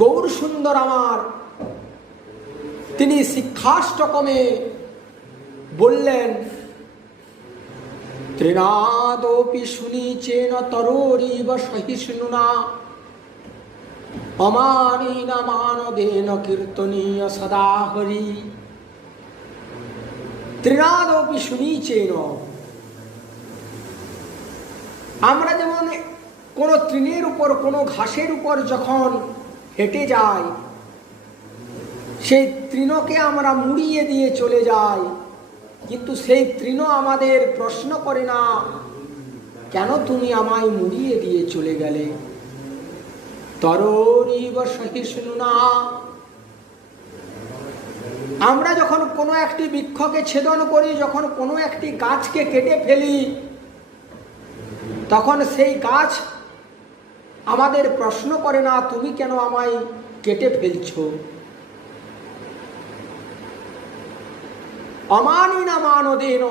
গৌর সুন্দর আমার তিনি শিক্ষাষ্টকমে বললেন, তৃণাদপি শুনিচেন তরোরিব সহিষ্ণুনা অমানেন মানদেন কীর্তনীয় সদা হরি। তৃণাদপি শুনিচেন, আমরা যেমন কোনো তৃণের উপর, কোনো ঘাসের উপর যখন হেঁটে যাই, সেই তৃণকে আমরা মুড়িয়ে দিয়ে চলে যাই, কিন্তু সেই তৃণ আমাদের প্রশ্ন করে না, কেন তুমি আমায় মুড়িয়ে দিয়ে চলে গেলে? তরোরিব সহিষ্ণুনা, আমরা যখন কোনো একটি বৃক্ষকে ছেদন করি, যখন কোনো একটি গাছকে কেটে ফেলি, তখন সেই গাছ আমাদের প্রশ্ন করে না, তুমি কেন আমায় কেটে ফেলছ? অমানিনা মানদেন,